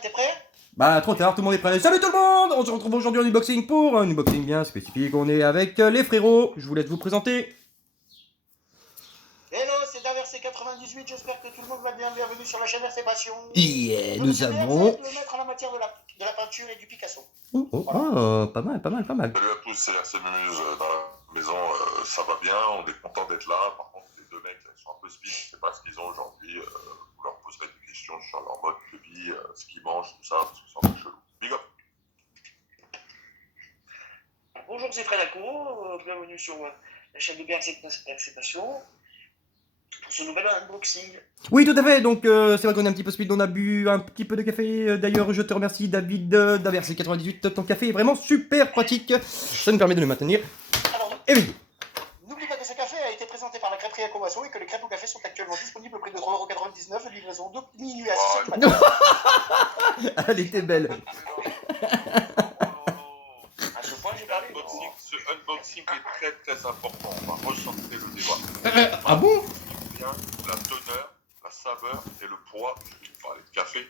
T'es prêt? Bah trop tard, tout le monde est prêt. Salut tout le monde! On se retrouve aujourd'hui en unboxing pour un unboxing bien spécifique. On est avec les frérots. Je vous laisse vous présenter. Hello, c'est Daversé 98, j'espère que tout le monde va bien. Bienvenue sur la chaîne RC Passion. Yeah, Je me nous suis bien avons... fait de mettre en la matière de la peinture et du Picasso. Oh, oh, oh, pas mal, pas mal, pas mal. Salut à tous, c'est RC Mumuse dans la maison, ça va bien, on est content d'être là. Par contre, les deux mecs sont un peu speed, je sais pas ce qu'ils ont aujourd'hui. Vous leur poserez des questions sur leur mode de vie, ce qu'ils mangent, tout ça, parce que c'est un peu chelou. Big up! Bonjour, c'est Fred Aco, bienvenue sur la chaîne de RC Passion pour ce nouvel unboxing. Oui, tout à fait. Donc, c'est vrai qu'on est un petit peu speed. On a bu un petit peu de café. D'ailleurs, je te remercie, David d'AVRC98. Ton café est vraiment super pratique. Ça nous permet de le maintenir. Alors, Et oui. n'oublie pas que ce café a été présenté par la crêperie à Convention et que les crêpes au café sont actuellement disponibles au prix de 3,99 €, de livraison de minuit à 6 h du matin. Elle était belle. À ce point, j'ai parlé. Ce unboxing est très très important, on va recentrer le débat. Ah bon? Bien la teneur, la saveur et le poids, je vais parler de café.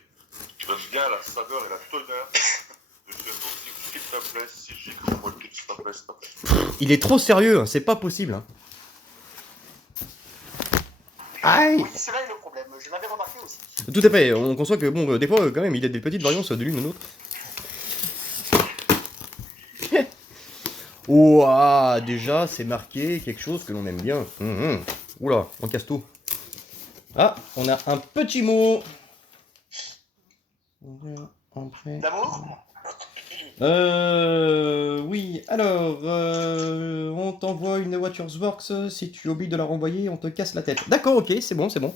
J'aime bien la saveur et la teneur de ce unboxing, s'il te plaît, si j'ai que moi le clip, s'il te plaît, s'il te plaît. Il est trop sérieux, hein, c'est pas possible. Hein. Aïe! Oui, c'est là le problème, je l'avais remarqué aussi. Tout à fait, on conçoit que bon, des fois, quand même, il y a des petites variances de l'une à l'autre. Ouah, déjà, c'est marqué quelque chose que l'on aime bien. Oula, on casse tout. Ah, on a un petit mot. D'amour? Oui, alors, on t'envoie une voiture Zworks, si tu oublies de la renvoyer, on te casse la tête. D'accord, ok, c'est bon, c'est bon.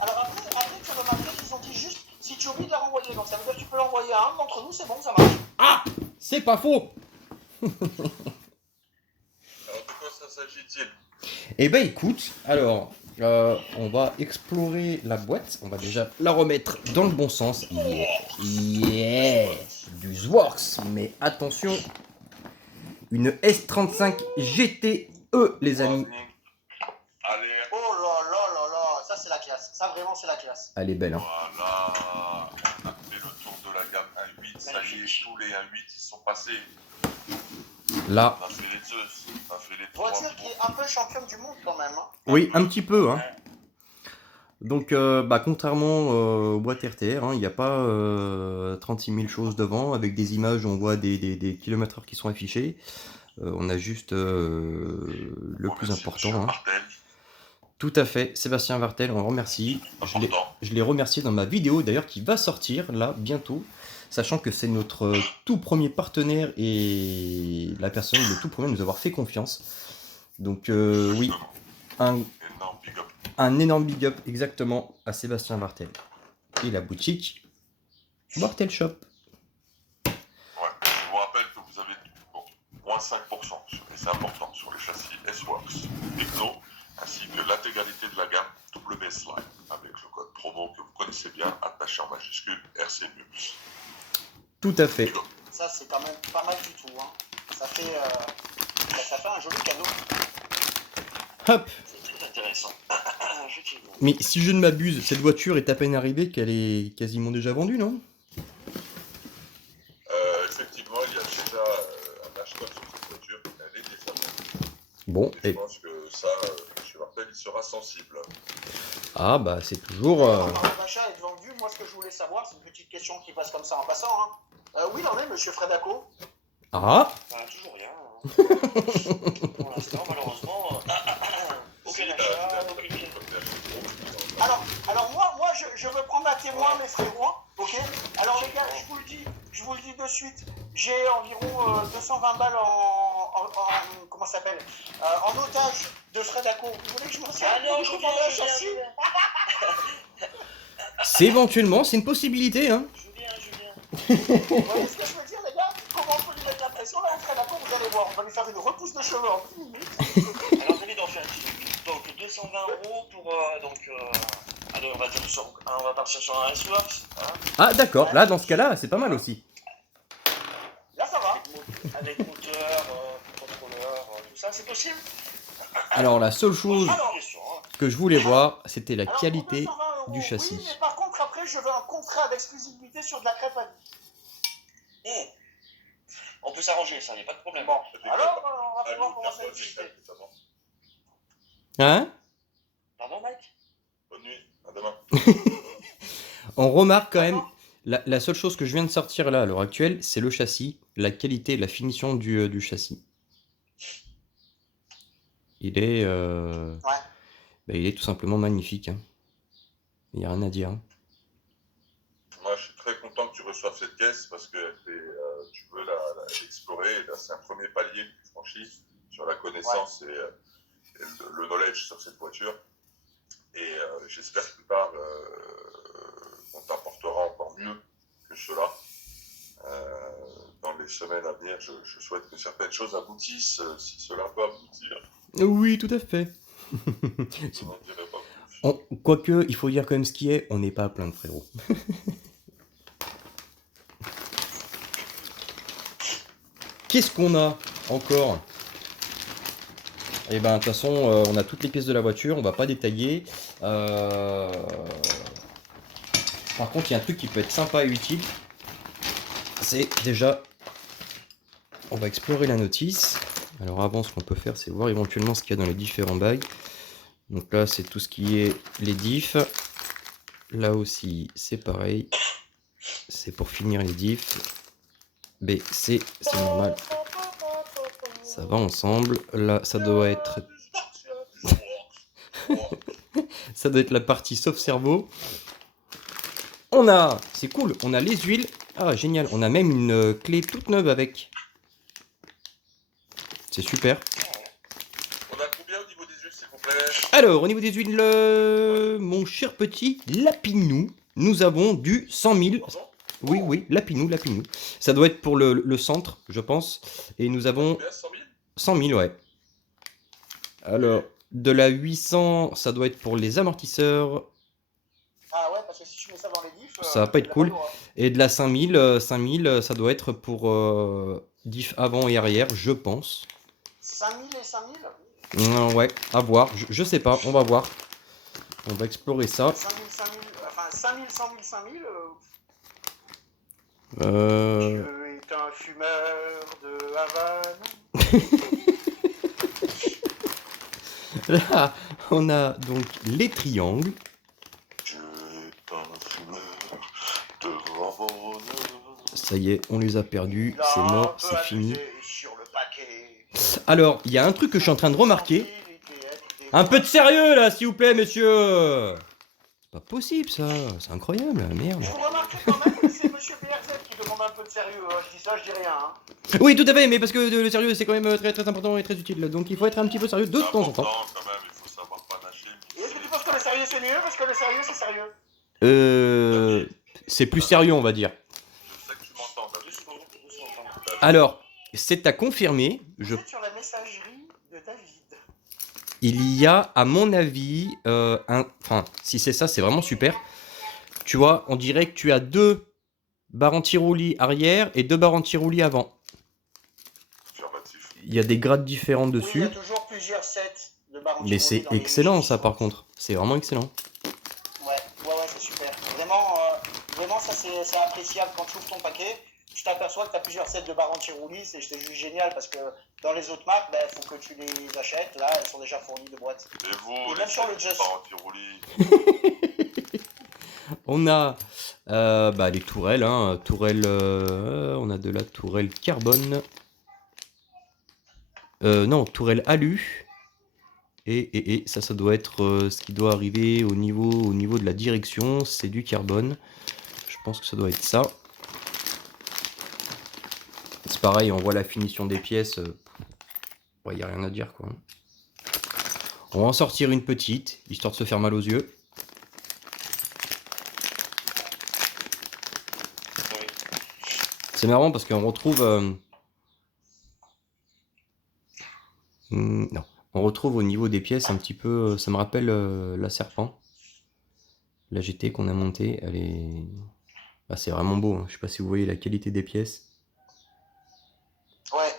Alors après tu as remarqué qu'ils ont dit juste si tu oublies de la renvoyer, donc ça veut dire que tu peux l'envoyer à un d'entre nous, c'est bon, ça marche. Ah, c'est pas faux. Alors de quoi ça s'agit-il? Eh ben écoute, alors, on va explorer la boîte, on va déjà la remettre dans le bon sens. Yeah, du Zworks, mais attention, une S35 GTE les amis. Allez, Oh là là là là, ça c'est la classe, ça vraiment c'est la classe. Elle est belle, hein. voilà, on a fait le tour de la gamme 1.8, ça y est, tous les 1.8 ils sont passés. Là, On a fait les Zeus, on a fait les 3. Voiture qui est un peu championne du monde quand même. Hein. oui, un petit peu, hein. Donc, bah, contrairement aux boîtes RTR, hein, il n'y a pas 36 000 choses devant, avec des images où on voit des kilomètres/heure qui sont affichés. On a juste le plus important. Hein. Tout à fait, Sébastien Vartel, on le remercie. Je l'ai remercié dans ma vidéo d'ailleurs qui va sortir là bientôt, sachant que c'est notre tout premier partenaire et la personne le tout premier à nous avoir fait confiance. Donc oui, un énorme big up exactement à Sébastien Vartel et la boutique Vartel Shop. Ouais, je vous rappelle que vous avez moins 5%, et c'est important, sur les châssis S-Works, Techno, ainsi que l'intégralité de la gamme WS Line, avec le code promo que vous connaissez bien, attaché en majuscule RC Mumuse. Tout à fait. Ça c'est quand même pas mal du tout. Hein. Ça fait un joli cadeau. Hop. C'est très intéressant. Mais si je ne m'abuse, cette voiture est à peine arrivée qu'elle est quasiment déjà vendue, non? Effectivement, il y a déjà un acheteur sur cette voiture, elle est déjà vendue. Bon, et je pense que ça, M. Martel, il sera sensible. Ah bah c'est toujours... L'achat est vendu, moi ce que je voulais savoir, c'est une petite question qui passe comme ça en passant. Hein. Où il en est, monsieur Fredaco? Ah Toujours rien. Hein. Pour l'instant, malheureusement, aucun achat, aucune pièce. Alors moi je veux prendre à témoin mes frérots, ok? Alors les gars, je vous le dis de suite, j'ai environ 220 balles comment ça s'appelle, en otage de Fredaco. Vous voulez que je m'en serve? Ah non, je reviens un châssis. c'est éventuellement, c'est une possibilité, hein. Je viens. Vous voyez ce que je veux dire, les gars? Comment on peut lui mettre la pression là, Fredaco? Vous allez voir, on va lui faire une repousse de cheveux en 10 minutes. Alors David, on fait un petit truc. Donc 220 € pour allez, on va partir sur un S-Works. Hein. Ah d'accord, là dans ce cas-là, c'est pas mal aussi. Là ça va. Avec moteur, contrôleur, tout ça, c'est possible? Alors la seule chose que je voulais voir, c'était la Alors, qualité pour 220 du châssis. Oui, mais par contre, après, je veux un contrat d'exclusivité sur de la crêpe à vie. On peut s'arranger, ça, il n'y a pas de problème. Bon, alors, on va pouvoir commencer à discuter. Hein? Pardon, Mike? Bonne nuit, à demain. On remarque quand même, la seule chose que je viens de sortir là à l'heure actuelle, c'est le châssis, la qualité, la finition du châssis. Il est, il est tout simplement magnifique. Hein. Il n'y a rien à dire. Hein. Moi, je suis très content que tu reçoives cette caisse parce que tu veux l'explorer. Là, c'est un premier palier que tu franchis sur la connaissance et le knowledge sur cette voiture. Et j'espère que plus tard, on t'apportera encore mieux que cela. Dans les semaines à venir, je souhaite que certaines choses aboutissent, si cela peut aboutir. Oui, tout à fait. Je n'en dirai pas plus. Quoique, il faut dire quand même ce qui est, on n'est pas à plaindre, frérot. Qu'est-ce qu'on a encore? Eh ben, de toute façon, on a toutes les pièces de la voiture, on va pas détailler. Par contre, il y a un truc qui peut être sympa et utile. C'est déjà... On va explorer la notice. Alors avant, ce qu'on peut faire, c'est voir éventuellement ce qu'il y a dans les différents bails. Donc là, c'est tout ce qui est les diffs. Là aussi, c'est pareil. C'est pour finir les diffs. B, C, c'est normal. Ça va ensemble. Là, ça doit être... ça doit être la partie sauf cerveau. On a... C'est cool. On a les huiles. Ah, génial. On a même une clé toute neuve avec. C'est super. On a combien au niveau des huiles, s'il vous plaît? Alors, au niveau des huiles, mon cher petit Lapinou, nous avons du 100 000. Oui, oui, Lapinou. Ça doit être pour le centre, je pense. Et nous avons... Combien, 100 000? 100 000, ouais. Alors, de la 800, ça doit être pour les amortisseurs. Ah ouais, parce que si je mets ça dans les diffs... Ça va pas être cool. Et de la 5000, ça doit être pour diff avant et arrière, je pense. 5000 et 5000 Ouais, à voir. Je sais pas, on va voir. On va explorer ça. 5000, 5000, enfin 5000, 100 000, 5000... Euh... Dieu est un fumeur de Havane. Là, on a donc les triangles. Dieu est un fumeur de Havane. Ça y est, on les a perdus. Il a C'est un mort, peu c'est fini. abusé sur le paquet. Alors, il y a un truc que je suis en train de remarquer. Un peu de sérieux là, s'il vous plaît, monsieur. C'est pas possible ça, c'est incroyable, merde. Vous remarquez quand même que c'est monsieur BRZ qui demande un peu de sérieux. Hein. Je dis ça, je dis rien. Hein. Oui, tout à fait, mais parce que le sérieux c'est quand même très très important et très utile. Donc il faut être un petit peu sérieux de temps en temps. Quand même, il faut savoir pas lâcher. Et est-ce que tu penses que le sérieux c'est mieux? Parce que le sérieux c'est sérieux. C'est plus sérieux, on va dire. Je sais que tu m'entends, doucement. Alors, c'est à confirmer. Vous êtes sur la messagerie de David. Il y a, à mon avis, enfin, si c'est ça, c'est vraiment super. Tu vois, on dirait que tu as 2 barres anti-roulis arrière et 2 barres anti-roulis avant. Affirmatif. Il y a des grades différents Oui, il y dessus. a toujours plusieurs sets de barres Mais c'est anti-roulis dans les excellent logiques. ça par contre. C'est vraiment excellent. Ouais, c'est super. Vraiment ça c'est appréciable quand tu ouvres ton paquet. Tu t'aperçois que tu as plusieurs sets de barres anti-roulis, c'est juste génial parce que dans les autres marques, il faut que tu les achètes. Là, elles sont déjà fournies de boîtes. Et vous, même sur le Just. pas anti-roulis. On a les tourelles, hein, on a de la tourelle carbone. Non, tourelle alu. Et ça doit être ce qui doit arriver au niveau de la direction, c'est du carbone. Je pense que ça doit être ça. C'est pareil, on voit la finition des pièces. Il n'y a rien à dire quoi. On va en sortir une petite, histoire de se faire mal aux yeux. C'est marrant parce qu'on retrouve... non. On retrouve au niveau des pièces un petit peu... ça me rappelle la Serpent. La GT qu'on a montée. Elle est... Ah, c'est vraiment beau. Hein. Je sais pas si vous voyez la qualité des pièces. Ouais.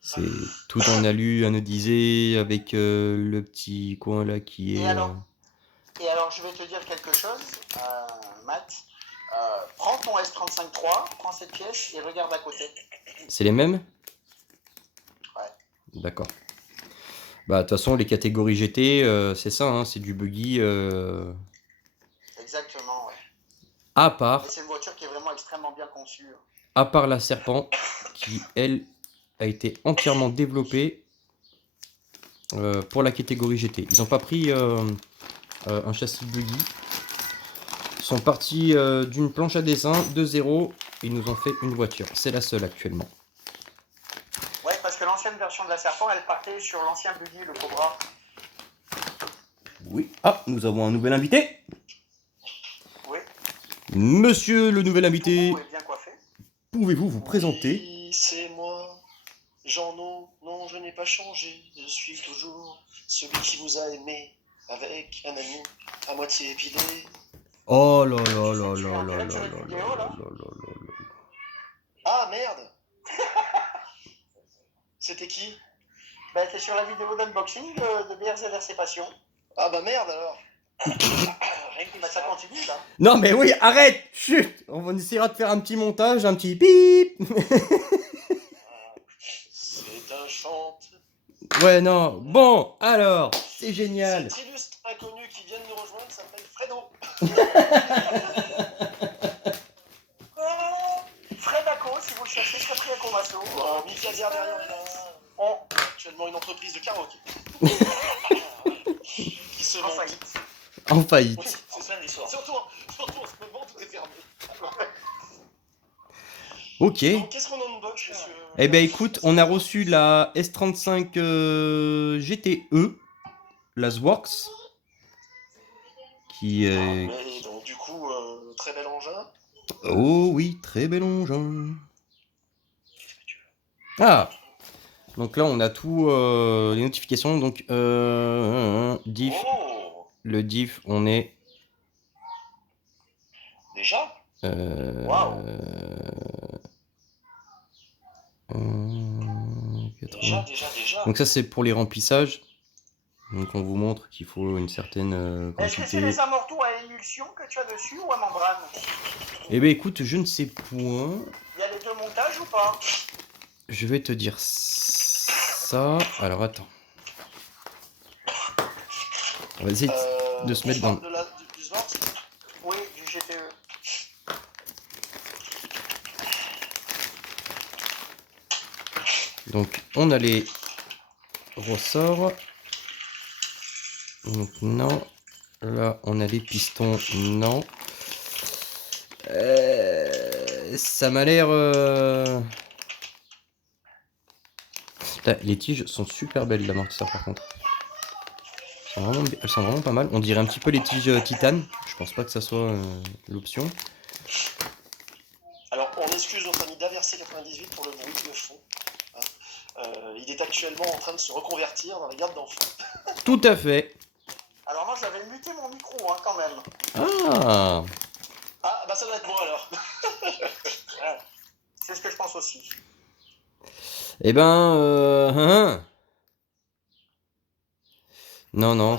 C'est tout en alu, anodisé, avec le petit coin là qui est... alors je vais te dire quelque chose, Matt. Prends ton S35-3, prends cette pièce et regarde à côté. C'est les mêmes? Ouais. D'accord. Bah, de toute façon, les catégories GT, c'est ça, hein, c'est du buggy. Exactement, ouais. À part, Mais c'est une voiture qui est vraiment extrêmement bien conçue. à part la Serpent, qui, elle, a été entièrement développée pour la catégorie GT. Ils n'ont pas pris un châssis buggy. Ils sont partis d'une planche à dessin de zéro. Ils nous ont fait une voiture. C'est la seule actuellement. Ouais, parce que l'ancienne version de la Serpent, elle partait sur l'ancien buggy, le Cobra. Oui. Ah, nous avons un nouvel invité. Oui, Monsieur le nouvel invité, tout est bien coiffé. pouvez-vous vous présenter? Oui, c'est moi. Jean-No, non, je n'ai pas changé. Je suis toujours celui qui vous a aimé. Avec un ami à moitié épilé. Oh là là Tu sais, là tu es là en là direct là sur là une là vidéo, là là. là là là. Ah, merde. C'était qui? Bah, t'es sur la vidéo d'unboxing de BRZRC Passion. Ah bah merde alors. Rien que ça continue, là. Non mais oui, arrête. Chut. On essaiera de faire un petit montage, un petit bip. C'est un chant. Ouais, non. Bon, alors, c'est génial. Cet illustre inconnu qui vient de nous rejoindre s'appelle Fredo. Fred Aco, si vous le cherchez, Catherine Comasso. Mika Diar derrière là. On Actuellement une entreprise de karaoké. Qui se en monte. faillite. En faillite. Oui, c'est ça l'histoire. Surtout en ce moment, tout est fermé. Ok. Donc, qu'est-ce qu'on unbox, monsieur? Eh ben écoute, on a reçu la S35 GTE, la Zworks, qui est... Mais donc, du coup, très bel engin. Oh oui, très bel engin. Ah. Donc là, on a tout les notifications. Donc diff, Oh, le diff, on est déjà? Waouh. 80. Déjà. Donc ça, c'est pour les remplissages. Donc on vous montre qu'il faut une certaine Est-ce que c'est quantité. les amortos à émulsion que tu as dessus ou à membrane? Eh ben écoute, je ne sais point. Il y a les deux montages ou pas? Je vais te dire ça. Alors attends. On va essayer de se mettre dans... Du Zworks. Oui, du GTE. Donc on a les ressorts. Donc non. Là on a les pistons. Non. Ça m'a l'air... Putain, les tiges sont super belles l'amortisseur par contre. Elles sont vraiment pas mal. On dirait un petit peu les tiges titane. Je pense pas que ça soit l'option. Alors, on excuse notre ami d'Aversé 98 pour le bruit de fond. Il est actuellement en train de se reconvertir dans la garde d'enfants. Tout à fait. Alors moi j'avais muté mon micro hein, quand même. Ah. Ah, bah ça doit être moi alors. C'est ce que je pense aussi. Eh ben... Non, non,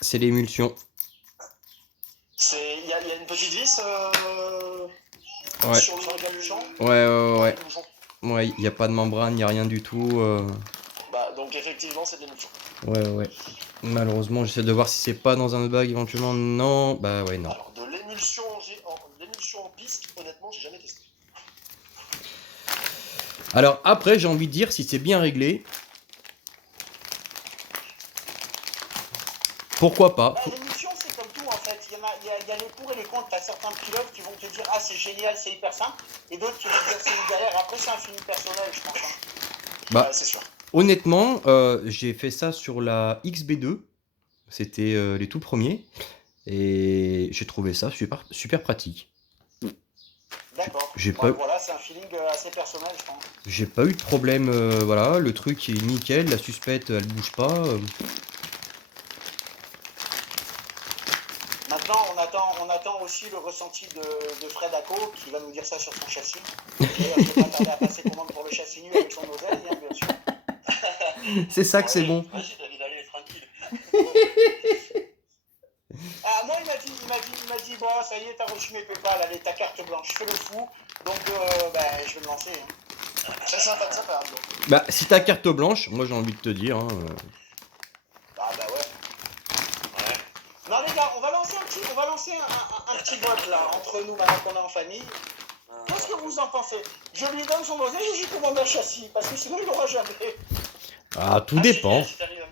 c'est l'émulsion. Il y a une petite vis Ouais. sur le capuchon. Ouais. Ouais, il n'y a pas de membrane, il n'y a rien du tout. Bah, donc effectivement, c'est de l'émulsion. Ouais. Malheureusement, j'essaie de voir si c'est pas dans un bag éventuellement. Non, bah ouais, non. Alors, de l'émulsion en piste, honnêtement, j'ai jamais testé. Alors après, j'ai envie de dire, si c'est bien réglé, pourquoi pas. Bah, l'émulsion c'est comme tout en fait. Il y a les pour et les contre. T'as certains pilotes qui vont te dire ah c'est génial, c'est hyper simple. Et d'autres qui vont te dire c'est derrière. Après c'est un feeling personnel je pense. Hein. Bah, c'est sûr. Honnêtement, j'ai fait ça sur la XB2. C'était les tout premiers. Et j'ai trouvé ça super pratique. D'accord. Voilà, c'est un feeling assez personnel, je pense. J'ai pas eu de problème, voilà, le truc est nickel, la suspette elle bouge pas. Maintenant, on attend aussi le ressenti de Fred Aco qui va nous dire ça sur son châssis. Et on ne peut pas tarder à passer commande pour le châssis nu avec son oseille, hein, bien sûr. C'est ça que c'est bon. Vas-y, David, allez, tranquille. Ah, moi, il m'a dit, bon, ça y est, t'as reçu mes PayPal, allez, ta carte blanche, je fais le fou, donc je vais me lancer. Hein. C'est sympa de sa part. Bah, si t'as carte blanche, moi j'ai envie de te dire. Hein, Ah bah ouais. Non les gars, on va lancer un petit vote là, entre nous maintenant qu'on est en famille. Qu'est-ce que vous en pensez? Je lui donne son oseille ou j'y commande un châssis? Parce que sinon il l'aura jamais. Ah, tout dépend. Si t'arrives à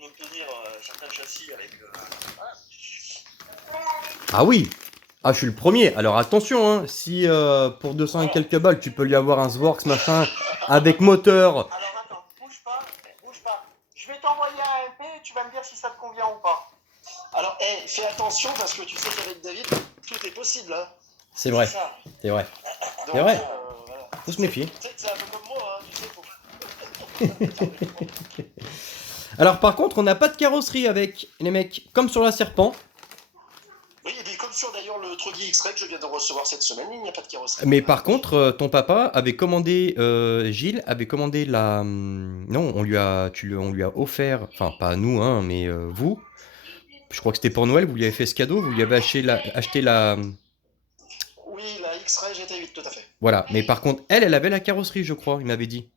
m'obtenir certains châssis avec... Ah oui. Ah, je suis le premier. Alors attention, hein, si pour 200 et quelques balles, tu peux lui avoir un Zworks machin avec moteur. Alors attends, bouge pas. Je vais t'envoyer un MP et tu vas me dire si ça te convient ou pas. Alors, fais attention parce que tu sais qu'avec David, tout est possible. Hein. C'est vrai, Ça. c'est vrai. Donc, C'est vrai. voilà. Faut se méfier. C'est un peu comme moi, hein, tu sais. Alors par contre, on n'a pas de carrosserie avec les mecs, comme sur la Serpent. Oui, et puis comme sur d'ailleurs le Truggy X-Ray que je viens de recevoir cette semaine, il n'y a pas de carrosserie. Mais par contre, ton papa avait commandé, Gilles avait commandé la... Non, on lui a offert, enfin pas à nous, hein, mais vous. Je crois que c'était pour Noël, vous lui avez fait ce cadeau, vous lui avez acheté la... Oui, la X-Ray GT8, tout à fait. Voilà, mais par contre, elle avait la carrosserie, je crois, il m'avait dit.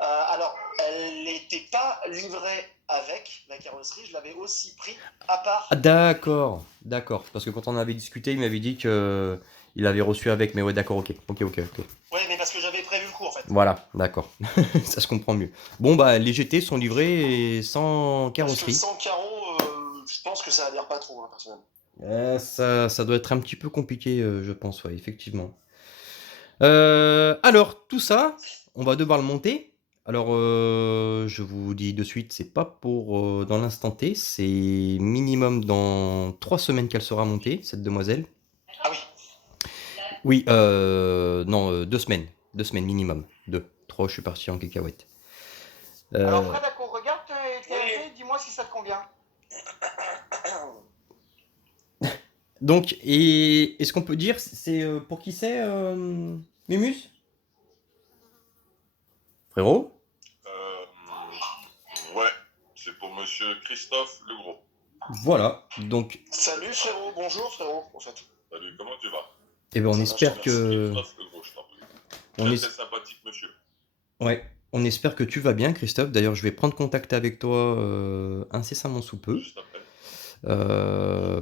Alors, elle n'était pas livrée avec la carrosserie, je l'avais aussi pris à part. Ah, d'accord, parce que quand on avait discuté, il m'avait dit que il avait reçu avec, mais ouais, d'accord, ok. Ouais, mais parce que j'avais prévu le coup en fait. Voilà, d'accord, ça se comprend mieux. Bon, bah, les GT sont livrés sans carrosserie. Parce que sans carreau, je pense que ça adhère pas trop, hein, personnellement. Ça doit être un petit peu compliqué, je pense, ouais, effectivement. Alors, tout ça, on va devoir le monter. Alors, je vous dis de suite, c'est pas pour dans l'instant T, c'est minimum dans 3 semaines qu'elle sera montée, cette demoiselle. Ah oui. Oui, non, 2 semaines. 2 semaines minimum. 2. 3, je suis parti en cacahuète. Alors Fred, d'accord, regarde tes MP, dis-moi si ça te convient. Donc, et est-ce qu'on peut dire, c'est pour qui c'est, Mimus? Frérot? Ouais, c'est pour monsieur Christophe Legros. Voilà, donc, Salut frérot, bonjour frérot, en fait. Salut, comment tu vas? eh ben on Ça va, espère je te que... Christophe Legros, je t'en prie. On Très, est... très sympathique monsieur. Ouais, on espère que tu vas bien, Christophe. D'ailleurs, je vais prendre contact avec toi incessamment sous peu. Juste après.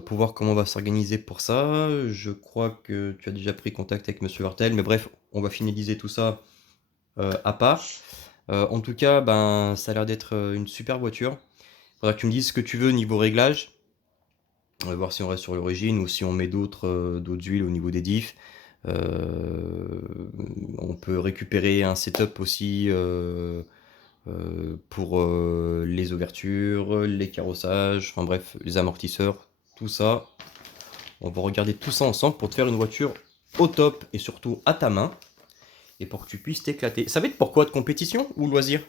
Pour voir comment on va s'organiser pour ça. Je crois que tu as déjà pris contact avec Monsieur Vartel, mais bref, on va finaliser tout ça à part. En tout cas, ben, ça a l'air d'être une super voiture. Faudra que tu me dises ce que tu veux niveau réglage. On va voir si on reste sur l'origine ou si on met d'autres huiles au niveau des diffs. On peut récupérer un setup aussi pour les ouvertures, les carrossages, enfin bref, les amortisseurs, tout ça. On va regarder tout ça ensemble pour te faire une voiture au top et surtout à ta main. Et pour que tu puisses t'éclater. Ça va être pourquoi de compétition ou loisir?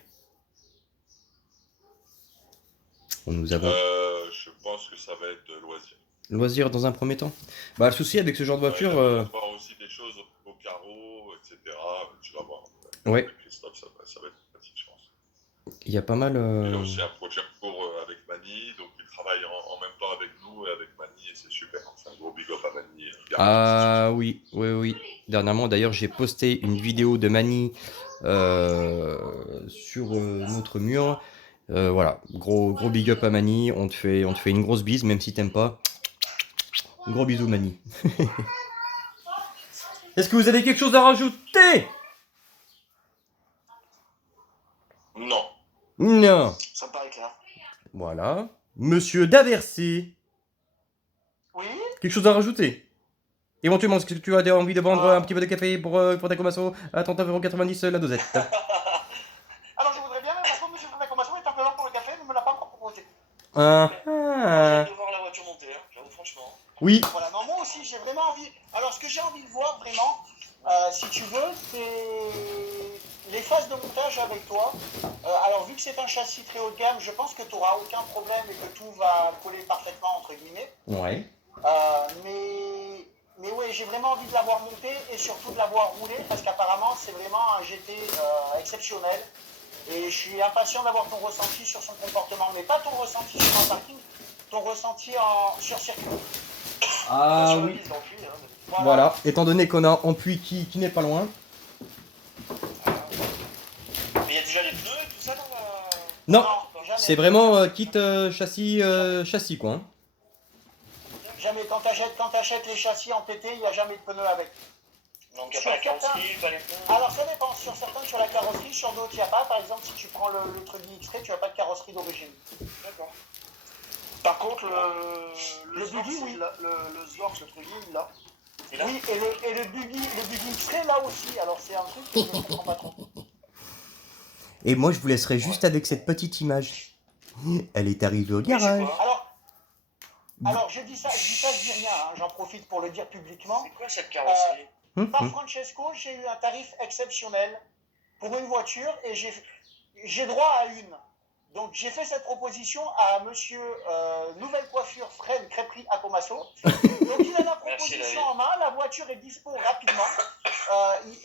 Nous avons Je pense que ça va être loisir. loisir dans un premier temps. Bah le souci avec ce genre de voiture... Il va y avoir aussi des choses au carreau, etc. Tu vas voir. Ouais. Avec Christophe, ça va être pratique, je pense. Il y a pas mal... Il a aussi un projet en cours avec Mani, donc il travaille en même temps avec nous et avec Mani, et c'est super. C'est un gros big up à Mani. Ah oui. Dernièrement, d'ailleurs, j'ai posté une vidéo de Mani sur notre mur. Voilà, gros big up à Mani. On te fait une grosse bise, même si t'aimes pas. Gros bisous, Mani. Est-ce que vous avez quelque chose à rajouter? Non. Non. Ça me paraît clair. Voilà. Monsieur Daversé, Oui. quelque chose à rajouter? Éventuellement, est-ce que tu as envie de vendre un petit peu de café pour ta consommation à 39,90€ la dosette? Alors je voudrais bien, mais par contre, monsieur Fred, la consommation est un peu lent pour le café, ne me l'a pas encore proposé. J'ai hâte de voir la voiture monter, hein, j'avoue franchement. Oui. Voilà, non, moi aussi j'ai vraiment envie. Alors ce que j'ai envie de voir vraiment, si tu veux, c'est les phases de montage avec toi. Alors vu que c'est un châssis très haut de gamme, je pense que tu n'auras aucun problème et que tout va coller parfaitement entre guillemets. Ouais. Mais ouais, j'ai vraiment envie de l'avoir monté et surtout de l'avoir roulé parce qu'apparemment c'est vraiment un GT exceptionnel. Et je suis impatient d'avoir ton ressenti sur son comportement, mais pas ton ressenti sur un parking, ton ressenti sur circuit. Ah sur la oui. vis dans le puits, hein. Voilà, étant donné qu'on a un puits qui n'est pas loin. Mais il y a déjà les pneus et tout ça dans la... Non, jamais. c'est vraiment kit châssis quoi. Hein. Jamais. Quand t'achètes les châssis en TT, il n'y a jamais de pneus avec. Donc il n'y a pas la carrosserie, pas les pneus. Alors ça dépend, sur certains sur la carrosserie, sur d'autres il n'y a pas. Par exemple, si tu prends le Truggy X-Ray, tu n'as pas de carrosserie d'origine. D'accord. Par contre, le Buggy, Zorx, oui. le Zorx, le Truggy, il l'a. Et là, Oui, et le Buggy X-Ray là aussi. Alors c'est un truc que je ne comprends pas trop. Et moi je vous laisserai juste avec cette petite image. Elle est arrivée au c'est garage. quoi Alors je dis ça, je dis rien, hein, j'en profite pour le dire publiquement. C'est quoi cette carrosserie Par Francesco, j'ai eu un tarif exceptionnel pour une voiture et j'ai droit à une. Donc j'ai fait cette proposition à monsieur Nouvelle Coiffure Fred Crêperie à Comasso. Donc il a la proposition en main, la voiture est dispo rapidement.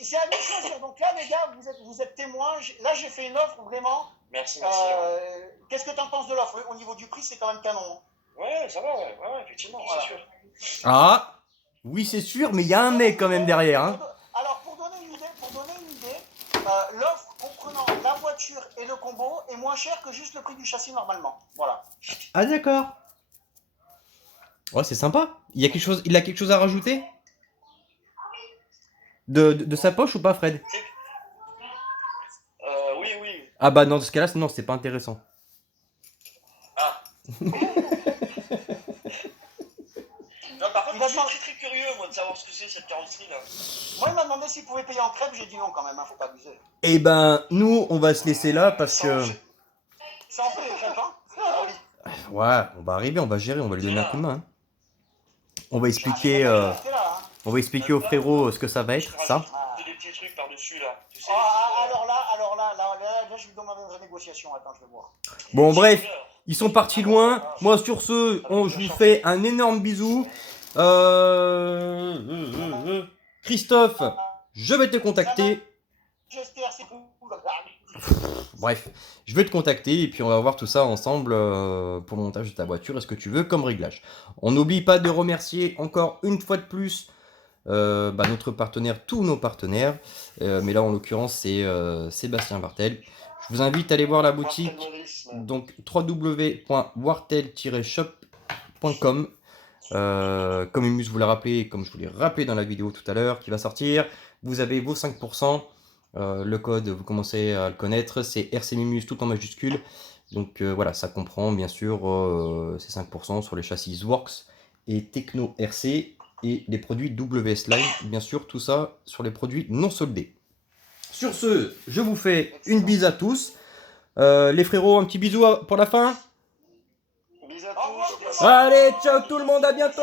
C'est à lui de choisir. Donc là les gars, vous êtes témoins. Là j'ai fait une offre vraiment. Merci. Qu'est-ce que tu en penses de l'offre? Au niveau du prix, c'est quand même canon. Ouais, ça va, ouais, effectivement, Voilà. c'est sûr. Ah, oui c'est sûr, mais il y a un mec quand même derrière. Hein. Alors pour donner une idée, l'offre comprenant la voiture et le combo est moins cher que juste le prix du châssis normalement. Voilà. Ah d'accord. Ouais c'est sympa. Il a quelque chose à rajouter de sa poche ou pas Fred? Oui. Ah bah dans ce cas-là, non, c'est pas intéressant. Ah. Non, par contre, je suis très curieux, moi, de savoir ce que c'est cette carrosserie là. Moi, il m'a demandé s'il pouvait payer en crêpe, j'ai dit non quand même, hein, faut pas abuser. Eh ben, nous, on va se laisser là parce que... Ça en fait les crêpes, hein? Ah oui. Ouais, on va arriver, on va gérer, on va lui donner un coup de main. Hein. On va Ah, expliquer, restez là, hein. on va expliquer au frérot ce que ça va être, ça. Des petits trucs par-dessus là. Tu sais, Alors là, je lui demande une négociation, attends, je vais voir. Bon, bref, ils sont partis loin. Moi, sur ce, je vous fais un énorme bisou. Christophe, je vais te contacter. J'espère, c'est tout. Bref, je vais te contacter et puis on va voir tout ça ensemble pour le montage de ta voiture et ce que tu veux comme réglage. On n'oublie pas de remercier encore une fois de plus notre partenaire, tous nos partenaires, mais là en l'occurrence c'est Sébastien Wartel. Je vous invite à aller voir la boutique, donc www.wartel-shop.com. Comme Emus vous l'a rappelé, et comme je vous l'ai rappelé dans la vidéo tout à l'heure qui va sortir, vous avez vos 5%. Le code, vous commencez à le connaître, c'est RCMimus tout en majuscule. Donc voilà, ça comprend bien sûr ces 5% sur les châssis Works et Techno RC et les produits WS Line, bien sûr, tout ça sur les produits non soldés. Sur ce, je vous fais une bise à tous. Les frérots, un petit bisou pour la fin. Bisous à tous. Allez, ciao tout le monde, à bientôt!